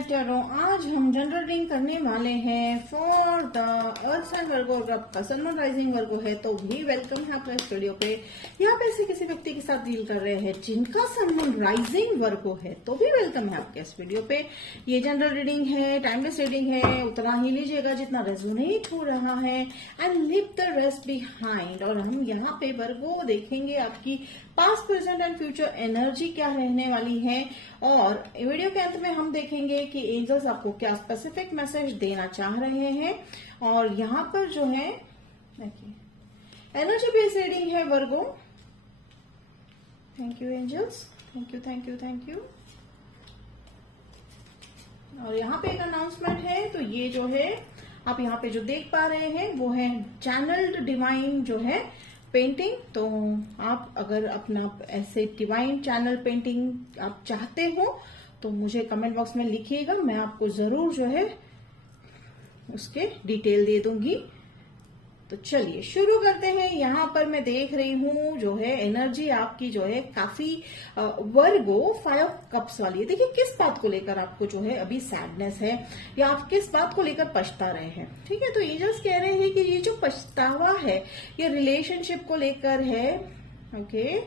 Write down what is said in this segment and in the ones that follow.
Tarot. आज हम general reading करने वाले हैं फॉर द अर्थ साइन वर्गो। अगर आपका सन मून राइजिंग वर्गो है तो भी वेलकम है आपका इस वीडियो पे। यहाँ पे ऐसे किसी व्यक्ति के साथ डील कर रहे हैं जिनका सन मून राइजिंग वर्गो है तो भी वेलकम है आपके इस वीडियो पे। ये जनरल रीडिंग है, टाइमलेस रीडिंग है, उतना ही लीजिएगा जितना रेजोनेट हो रहा है and leave the rest behind. और हम यहाँ पे वर्गो देखेंगे आपकी past, present and future energy क्या रहने वाली है। और वीडियो के अंत में हम देखेंगे कि एंजल्स आपको क्या स्पेसिफिक मैसेज देना चाह रहे हैं। और यहाँ पर जो है देखिए एनर्जी बेस्ड रीडिंग है Virgo. Thank you angels, thank you thank you thank you. और यहाँ पे एक अनाउंसमेंट है, तो ये जो है आप यहाँ पे जो देख पा रहे हैं वो है चैनल्ड डिवाइन जो है पेंटिंग। तो आप अगर अपना ऐसे डिवाइन चैनल पेंटिंग आप चाहते हो तो मुझे कमेंट बॉक्स में लिखिएगा, मैं आपको जरूर जो है उसके डिटेल दे दूंगी। तो चलिए शुरू करते हैं। यहाँ पर मैं देख रही हूँ जो है एनर्जी आपकी जो है काफी वर्गो 5 कप्स वाली है। देखिए किस बात को लेकर आपको जो है अभी सैडनेस है या आप किस बात को लेकर पछता रहे हैं। ठीक है, तो एंजल्स कह रहे हैं कि ये जो पछतावा है ये रिलेशनशिप को लेकर है। Okay,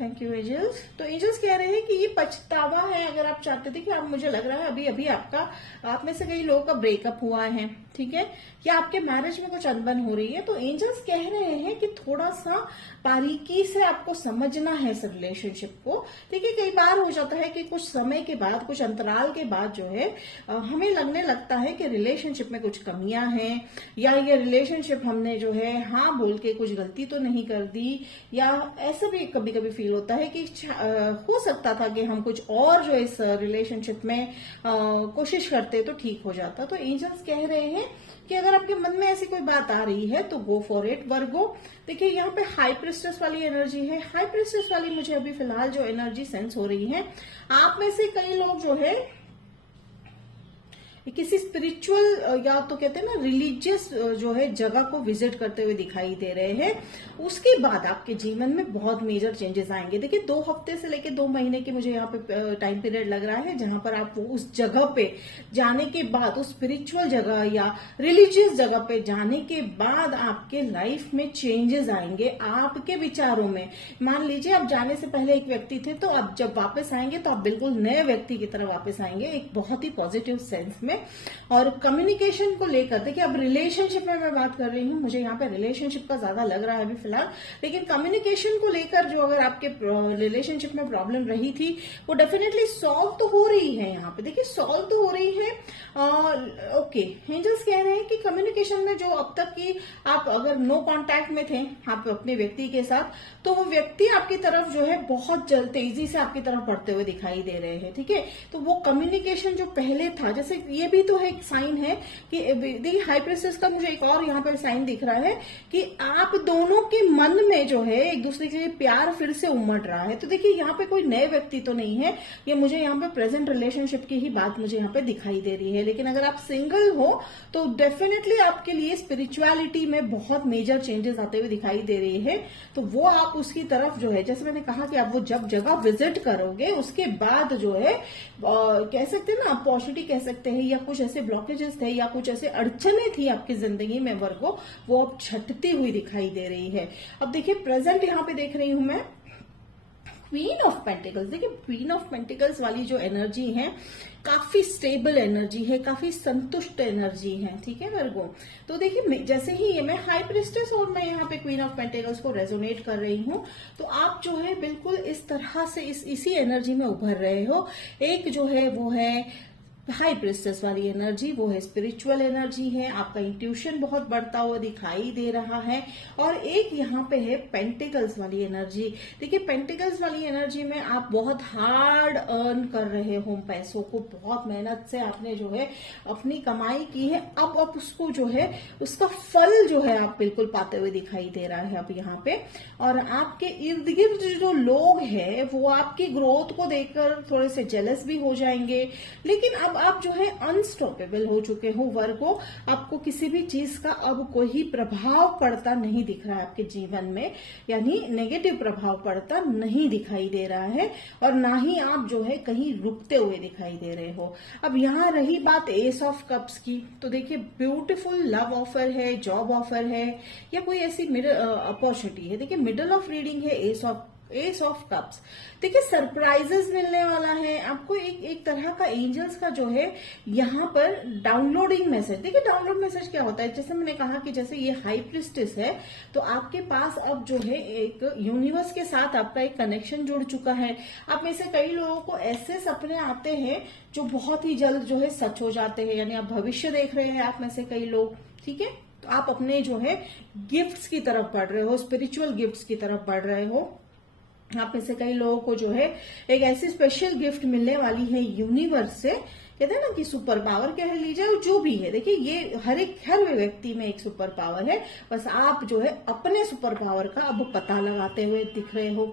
thank you angels. तो एंजल्स कह रहे हैं कि ये पछतावा है। अगर आप चाहते थे कि आप, मुझे लग रहा है अभी अभी आपका, आप में से कई लोगों का ब्रेकअप हुआ है, ठीक है, या आपके मैरिज में कुछ अनबन हो रही है, तो एंजल्स कह रहे हैं कि थोड़ा सा बारीकी से आपको समझना है इस रिलेशनशिप को। देखिए कई बार हो जाता है कि कुछ समय के बाद, कुछ अंतराल के बाद जो है हमें लगने लगता है कि रिलेशनशिप में कुछ कमियां हैं, या ये रिलेशनशिप हमने जो है हाँ बोल के कुछ गलती तो नहीं कर दी, या ऐसा भी कभी कभी फील होता है कि हो सकता था कि हम कुछ और जो इस रिलेशनशिप में कोशिश करते तो ठीक हो जाता। तो एंजल्स कह रहे हैं कि अगर आपके मन में ऐसी कोई बात आ रही है तो गो फॉर इट वर्गो। देखिए यहाँ पे हाई प्रिस्टेस वाली एनर्जी है। हाई प्रिस्टेस वाली मुझे अभी फिलहाल जो एनर्जी सेंस हो रही है, आप में से कई लोग जो है किसी स्पिरिचुअल या तो कहते हैं ना रिलीजियस जो है जगह को विजिट करते हुए दिखाई दे रहे हैं। उसके बाद आपके जीवन में बहुत मेजर चेंजेस आएंगे। देखिए 2 हफ्ते से लेकर 2 महीने की मुझे यहाँ पे टाइम पीरियड लग रहा है, जहां पर आप उस जगह पे जाने के बाद, उस स्पिरिचुअल जगह या रिलीजियस जगह पे जाने के बाद आपके लाइफ में चेंजेस आएंगे आपके विचारों में। मान लीजिए आप जाने से पहले एक व्यक्ति थे, तो आप जब वापस आएंगे तो आप बिल्कुल नए व्यक्ति की तरह वापस आएंगे, एक बहुत ही पॉजिटिव सेंस में। और कम्युनिकेशन को लेकर, देखिए अब रिलेशनशिप में मैं बात कर रही हूँ, मुझे यहाँ पे रिलेशनशिप का ज्यादा लग रहा है अभी फिलहाल, लेकिन कम्युनिकेशन को लेकर जो अगर आपके रिलेशनशिप में प्रॉब्लम रही थी वो डेफिनेटली सॉल्व तो हो रही है। यहाँ पे देखिए सॉल्व तो हो रही है। ओके, एंजल्स कह रहे हैं कि कम्युनिकेशन में जो अब तक की आप अगर नो कांटेक्ट में थे आप अपने व्यक्ति के साथ, तो वो व्यक्ति आपकी तरफ जो है बहुत जल्द तेजी से आपकी तरफ बढ़ते हुए दिखाई दे रहे हैं। ठीक है, तो वो कम्युनिकेशन जो पहले था, जैसे ये भी तो एक साइन है कि देखिए हाई प्रिस्टेस का मुझे एक और यहाँ पर साइन दिख रहा है कि आप दोनों के मन में जो है एक दूसरे के लिए प्यार फिर से उमड़ रहा है। तो देखिए यहाँ पे कोई नए व्यक्ति तो नहीं है, ये मुझे यहाँ पे प्रेजेंट रिलेशनशिप की ही बात मुझे यहाँ पे दिखाई दे रही है। लेकिन अगर आप सिंगल हो तो डेफिनेटली आपके लिए स्पिरिचुअलिटी में बहुत मेजर चेंजेस आते हुए दिखाई दे रही है। तो वो आप उसकी तरफ जो है, जैसे मैंने कहा कि आप वो जब जगह विजिट करोगे उसके बाद जो है कह सकते हैं ना, अपॉर्चुनिटी कह सकते हैं, या कुछ ऐसे ब्लॉकेजेस थे या कुछ ऐसे अड़चने थी आपकी जिंदगी में वर्गो, वो अब छटती हुई दिखाई दे रही है। अब देखिए प्रेजेंट यहाँ पे देख रही हूं मैं क्वीन ऑफ पेंटिकल्स। देखिए क्वीन ऑफ पेंटिकल्स वाली जो एनर्जी है काफी स्टेबल एनर्जी है, काफी संतुष्ट एनर्जी है। ठीक है वर्गो, तो देखिए जैसे ही ये मैं हाई प्रिस्टेस और मैं यहाँ पे क्वीन ऑफ पेंटिकल्स को रेजोनेट कर रही हूँ, तो आप जो है बिल्कुल इस तरह से इसी एनर्जी में उभर रहे हो। एक जो है वो है हाई प्रिस्टेस वाली एनर्जी, वो है स्पिरिचुअल एनर्जी है, आपका इंट्यूशन बहुत बढ़ता हुआ दिखाई दे रहा है। और एक यहाँ पे है पेंटिकल्स वाली एनर्जी। देखिए पेंटिकल्स वाली एनर्जी में आप बहुत हार्ड अर्न कर रहे हो पैसों को, बहुत मेहनत से आपने जो है अपनी कमाई की है, अब आप उसको जो है उसका फल जो है आप बिल्कुल पाते हुए दिखाई दे रहा है अब यहाँ पे। और आपके इर्द गिर्द जो लोग हैं वो आपकी ग्रोथ को देखकर थोड़े से जेलस भी हो जाएंगे, लेकिन अब अब आप जो है अनस्टॉपेबल हो चुके हो वर्गो, आपको किसी भी चीज का अब कोई प्रभाव पड़ता नहीं दिख रहा है आपके जीवन में, यानी नेगेटिव प्रभाव पड़ता नहीं दिखाई दे रहा है, और ना ही आप जो है कहीं रुकते हुए दिखाई दे रहे हो। अब यहाँ रही बात एस ऑफ कप्स की, तो देखिए ब्यूटीफुल लव ऑफर है, जॉब ऑफर है, या कोई ऐसी अपॉर्चुनिटी है। देखिए मिडल ऑफ रीडिंग है एस ऑफ कप्स। देखिए सरप्राइजेस मिलने वाला है आपको, एक तरह का एंजल्स का जो है यहाँ पर डाउनलोडिंग मैसेज। देखिए डाउनलोड मैसेज क्या होता है, जैसे मैंने कहा कि जैसे ये हाई प्रिस्टेस है, तो आपके पास अब जो है एक यूनिवर्स के साथ आपका एक कनेक्शन जुड़ चुका है। आप में से कई लोगों को ऐसे सपने आते हैं जो बहुत ही जल्द जो है सच हो जाते हैं, यानी आप भविष्य देख रहे हैं आप में से कई लोग, ठीक है। तो आप अपने जो है गिफ्ट्स की तरफ बढ़ रहे हो, स्पिरिचुअल गिफ्ट्स की तरफ बढ़ रहे हो। आप में से कई लोगों को जो है एक ऐसी स्पेशल गिफ्ट मिलने वाली है यूनिवर्स से, कहते हैं ना कि सुपर पावर कह लीजिए, जो भी है। देखिए ये हर व्यक्ति में एक सुपर पावर है, बस आप जो है अपने सुपर पावर का अब पता लगाते हुए दिख रहे हो।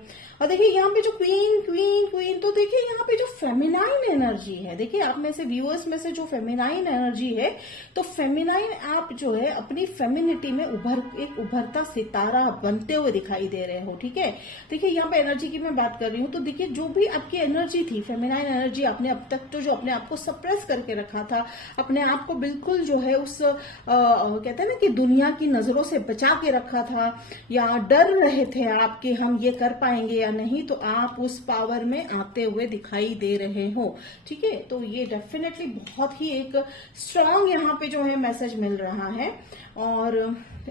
और देखिए यहाँ पे जो क्वीन, तो देखिए यहाँ पे जो फेमिनाइन एनर्जी है, देखिए आप में से व्यूअर्स में से जो फेमिनाइन एनर्जी है, तो फेमिनाइन आप जो है अपनी फेमिनिटी में एक उभरता सितारा बनते हुए दिखाई दे रहे हो, ठीक है। देखिए यहाँ पे एनर्जी की मैं बात कर रही हूँ, तो देखिए जो भी आपकी एनर्जी थी, फेमिनाइन एनर्जी, आपने अब तक तो जो अपने आप को सप्रेस करके रखा था, अपने आप को बिल्कुल जो है उस कहते हैं ना कि दुनिया की नजरों से बचा के रखा था, या डर रहे थे आप कि हम ये कर पाएंगे या नहीं, तो आप उस पावर में आते हुए दिखाई दे रहे हो, ठीक है। तो ये डेफिनेटली बहुत ही एक स्ट्रांग यहाँ पे जो है मैसेज मिल रहा है। और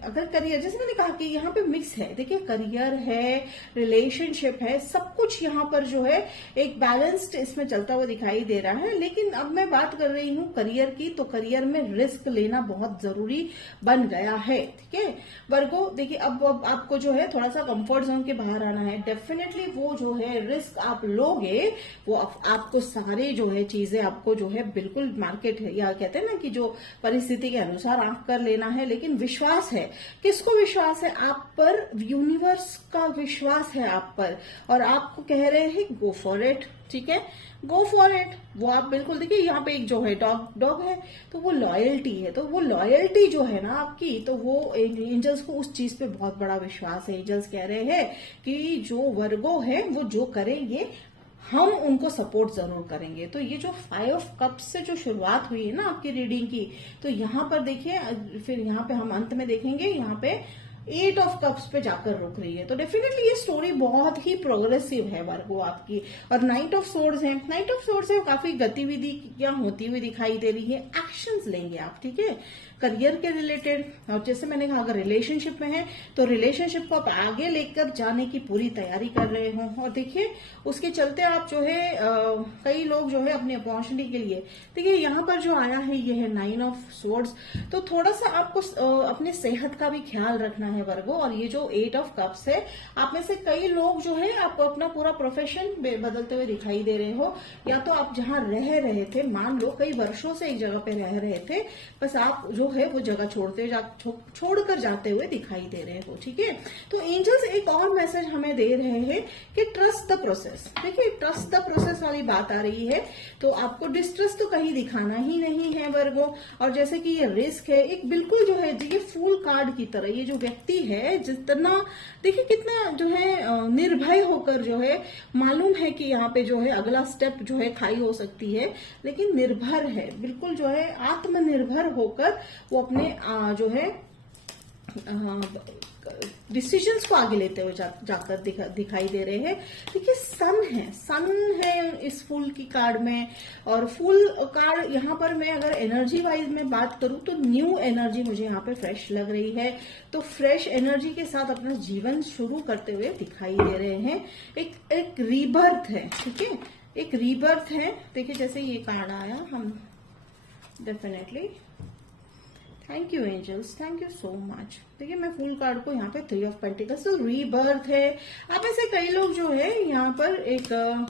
अगर करियर, जैसे मैंने कहा कि यहाँ पे मिक्स है, देखिए करियर है, रिलेशनशिप है, सब कुछ यहाँ पर जो है एक बैलेंस्ड इसमें चलता हुआ दिखाई दे रहा है। लेकिन अब मैं बात कर रही हूँ करियर की, तो करियर में रिस्क लेना बहुत जरूरी बन गया है, ठीक है वर्गो। देखिए अब आपको जो है थोड़ा सा कंफर्ट जोन के बाहर आना है। डेफिनेटली वो जो है रिस्क आप लोगे, वो आपको सारे जो है चीजें आपको जो है बिल्कुल मार्केट है, या कहते हैं ना कि जो परिस्थिति के अनुसार आंक कर लेना है। लेकिन विश्वास है, किसको विश्वास है? आप पर, यूनिवर्स का विश्वास है आप पर, और आपको कह रहे हैं गो फॉर इट, ठीक है, गो फॉर इट। वो आप बिल्कुल, देखिए यहाँ पे एक जो है डॉग है, तो वो लॉयल्टी है, तो वो लॉयल्टी जो है ना आपकी, तो वो एंजल्स को उस चीज पे बहुत बड़ा विश्वास है। एंजल्स कह रहे हैं कि जो वर्गो है वो जो करेंगे हम उनको सपोर्ट जरूर करेंगे। तो ये जो 5 ऑफ कप्स से जो शुरुआत हुई है ना आपकी रीडिंग की, तो यहाँ पर देखिए, फिर यहाँ पे हम अंत में देखेंगे, यहाँ पे 8 ऑफ कप्स पे जाकर रुक रही है। तो डेफिनेटली ये स्टोरी बहुत ही प्रोग्रेसिव है वर्गो आपकी। और नाइट ऑफ सोर्ड्स है, नाइट ऑफ सोर्ड्स है, काफी गतिविधियां होती हुई दिखाई दे रही है, एक्शंस लेंगे आप, ठीक है, करियर के रिलेटेड। और जैसे मैंने कहा अगर रिलेशनशिप में है, तो रिलेशनशिप को आप आगे लेकर जाने की पूरी तैयारी कर रहे हो। और देखिए उसके चलते आप जो है कई लोग जो है अपनी अपॉर्चुनिटी के लिए, देखिए यहाँ पर जो आया है ये है 9 ऑफ सोर्ड्स, तो थोड़ा सा आपको अपनी सेहत का भी ख्याल रखना है वर्गो। और ये जो 8 ऑफ कप्स है, आप में से कई लोग जो है आपको अपना पूरा प्रोफेशन बदलते हुए दिखाई दे रहे हो, या तो आप जहां रह रहे थे, मान लो कई वर्षों से एक जगह पे रह रहे थे, बस आप जो है वो जगह छोड़कर जाते हुए दिखाई दे रहे हो, ठीक है। तो एंजल्स एक और मैसेज हमें दे रहे हैं कि ट्रस्ट द प्रोसेस। देखिए ट्रस्ट द प्रोसेस वाली बात आ रही है, तो आपको डिस्ट्रस्ट तो कहीं दिखाना ही नहीं है वर्गो। और जैसे कि ये रिस्क है, एक बिल्कुल जो है ये फूल कार्ड की तरह, ये जो व्यक्ति है जितना, देखिए कितना जो है निर्भय होकर जो है, मालूम है कि यहाँ पे जो है अगला स्टेप जो है खाई हो सकती है, लेकिन निर्भर है, बिल्कुल जो है आत्मनिर्भर होकर वो अपने जो है डिसीजंस को आगे लेते हुए जाकर दिखाई दे रहे हैं। देखिए सन है इस फूल की कार्ड में, और फूल कार्ड यहाँ पर मैं अगर एनर्जी वाइज में बात करूं तो न्यू एनर्जी मुझे यहाँ पे फ्रेश लग रही है। तो फ्रेश एनर्जी के साथ अपना जीवन शुरू करते हुए दिखाई दे रहे हैं। एक रीबर्थ है, ठीक है, एक रीबर्थ है। देखिए जैसे ये कार्ड आया, हम definitely thank you angels, thank you so much. देखिए मैं फुल कार्ड को यहाँ पे 3 ऑफ पेंटिकल्स, तो रीबर्थ है। आप ऐसे कई लोग जो है यहाँ पर एक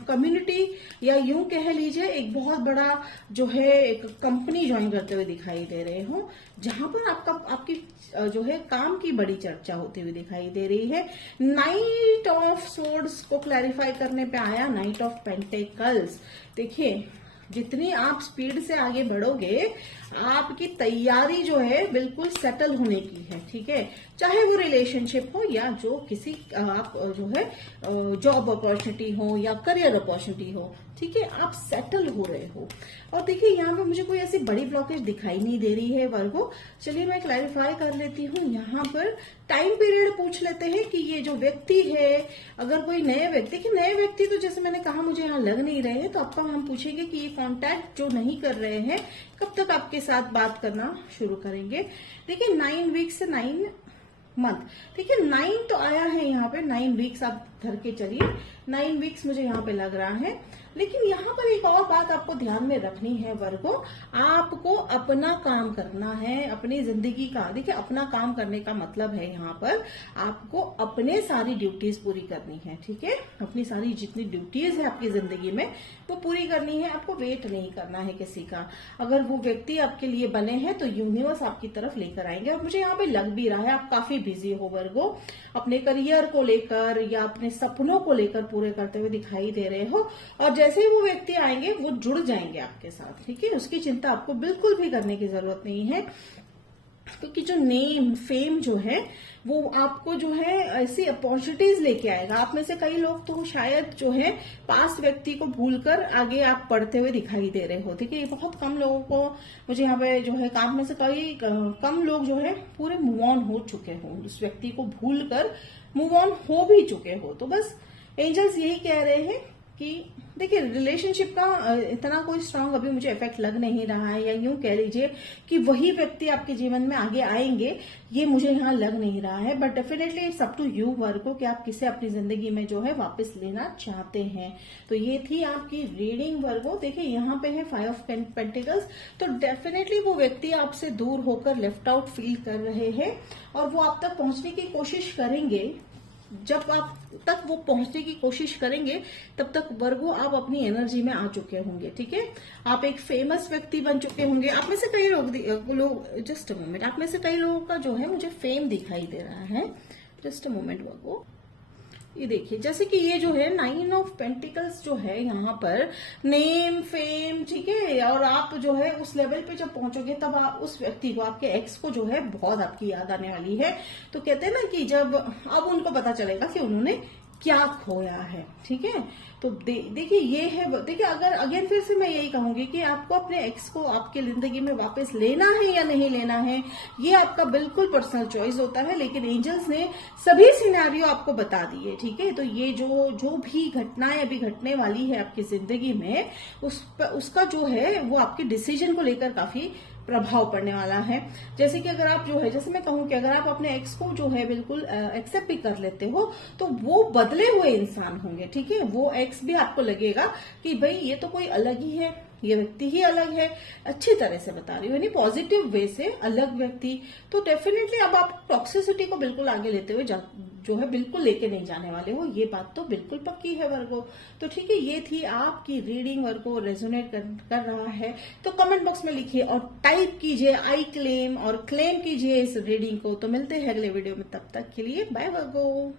कम्युनिटी, या यूं कह लीजिए एक बहुत बड़ा जो है एक कंपनी ज्वाइन करते हुए दिखाई दे रहे हो, जहां पर आपकी जो है काम की बड़ी चर्चा होती हुई दिखाई दे रही है। नाइट ऑफ सोर्ड्स को क्लैरिफाई करने पे आया नाइट ऑफ पेंटिकल्स। देखिए जितनी आप स्पीड से आगे बढ़ोगे, आपकी तैयारी जो है बिल्कुल सेटल होने की है, ठीक है। चाहे वो रिलेशनशिप हो या जो किसी आप जो है जॉब अपॉर्चुनिटी हो या करियर अपॉर्चुनिटी हो, ठीक है, आप सेटल हो रहे हो। और देखिए यहाँ पे मुझे कोई ऐसी बड़ी ब्लॉकेज दिखाई नहीं दे रही है वर्गो। चलिए मैं क्लैरिफाई कर लेती हूँ। यहाँ पर टाइम पीरियड पूछ लेते हैं कि ये जो व्यक्ति है, अगर कोई नए व्यक्ति तो जैसे मैंने कहा मुझे यहाँ लग नहीं रहे हैं, तो आपका हम पूछेंगे कि ये कॉन्टैक्ट जो नहीं कर रहे हैं कब तक आपके साथ बात करना शुरू करेंगे। देखिए 9 वीक्स से 9 मंथ, ठीक है। 9 तो आया है यहाँ पे, 9 वीक्स आप धर के चलिए, 9 वीक्स मुझे यहाँ पे लग रहा है। लेकिन यहाँ पर एक और बात आपको ध्यान में रखनी है वर्गो, आपको अपना काम करना है, अपनी जिंदगी का। देखिए अपना काम करने का मतलब है यहाँ पर आपको अपने सारी ड्यूटीज पूरी करनी है, ठीक है। अपनी सारी जितनी ड्यूटीज है आपकी जिंदगी में वो पूरी करनी है। आपको वेट नहीं करना है किसी का। अगर वो व्यक्ति आपके लिए बने हैं तो यूनिवर्स आपकी तरफ लेकर आएंगे। और मुझे यहाँ पे लग भी रहा है आप काफी बिजी हो वर्गो, अपने करियर को लेकर या अपने सपनों को लेकर पूरे करते हुए दिखाई दे रहे हो। और जैसे ही वो व्यक्ति आएंगे वो जुड़ जाएंगे आपके साथ, ठीक है। उसकी चिंता आपको बिल्कुल भी करने की जरूरत नहीं है, क्योंकि जो नेम फेम जो है वो आपको जो है ऐसी अपॉर्चुनिटीज लेके आएगा। आप में से कई लोग तो शायद जो है पास्ट व्यक्ति को भूलकर आगे आप बढ़ते हुए दिखाई दे रहे हो, ठीक है। बहुत कम लोगों को मुझे यहाँ पे जो है काम में से कई कम लोग जो है पूरे मूव ऑन हो चुके हो, उस व्यक्ति को भूलकर मूव ऑन हो भी चुके हो। तो बस एंजल्स यही कह रहे हैं कि देखिए रिलेशनशिप का इतना कोई स्ट्रांग अभी मुझे इफेक्ट लग नहीं रहा है, या यूं कह लीजिए कि वही व्यक्ति आपके जीवन में आगे आएंगे, ये मुझे यहाँ लग नहीं रहा है। But definitely it's up to you Virgo कि आप किसे अपनी जिंदगी में जो है वापस लेना चाहते हैं। तो ये थी आपकी रीडिंग वर्गो। देखिए यहाँ पे है 5 ऑफ पेंटिकल्स, तो डेफिनेटली वो व्यक्ति आपसे दूर होकर लेफ्ट आउट फील कर रहे हैं और वो आप तक पहुंचने की कोशिश करेंगे। जब आप तक वो पहुंचने की कोशिश करेंगे तब तक वर्गो आप अपनी एनर्जी में आ चुके होंगे, ठीक है। आप एक फेमस व्यक्ति बन चुके होंगे। आप में से कई लोग जस्ट अ मोमेंट, आप में से कई लोगों का जो है मुझे फेम दिखाई दे रहा है। जस्ट अ मोमेंट वर्गो। ये देखिए जैसे कि ये जो है 9 ऑफ पेंटिकल्स जो है यहाँ पर नेम फेम, ठीक है। और आप जो है उस लेवल पे जब पहुंचोगे तब आप उस व्यक्ति को, आपके एक्स को जो है बहुत आपकी याद आने वाली है। तो कहते हैं ना कि जब अब उनको पता चलेगा कि उन्होंने क्या खोया है, ठीक है। तो देखिए ये है, देखिए अगर अगेन फिर से मैं यही कहूंगी कि आपको अपने एक्स को आपकी जिंदगी में वापस लेना है या नहीं लेना है, ये आपका बिल्कुल पर्सनल चॉइस होता है। लेकिन एंजल्स ने सभी सिनेरियो आपको बता दिए, ठीक है। तो ये जो भी घटनाएं अभी घटने वाली है आपकी जिंदगी में, उसका जो है वो आपके डिसीजन को लेकर काफी प्रभाव पड़ने वाला है। जैसे कि अगर आप जो है, जैसे मैं कहूं कि अगर आप अपने एक्स को जो है बिल्कुल एक्सेप्ट भी कर लेते हो तो वो बदले हुए इंसान होंगे, ठीक है। वो एक्स भी आपको लगेगा कि भाई ये तो कोई अलग ही है, ये व्यक्ति ही अलग है। अच्छी तरह से बता रही हूँ, यानी पॉजिटिव वे से अलग व्यक्ति। तो डेफिनेटली अब आप टॉक्सिसिटी को बिल्कुल आगे लेते हुए जो है बिल्कुल लेके नहीं जाने वाले हो, ये बात तो बिल्कुल पक्की है वर्गो। तो ठीक है, ये थी आपकी रीडिंग। वर्गो रेजोनेट कर रहा है तो कमेंट बॉक्स में लिखिए और टाइप कीजिए आई क्लेम, और क्लेम कीजिए इस रीडिंग को। तो मिलते हैं अगले वीडियो में, तब तक के लिए बाय वर्गो।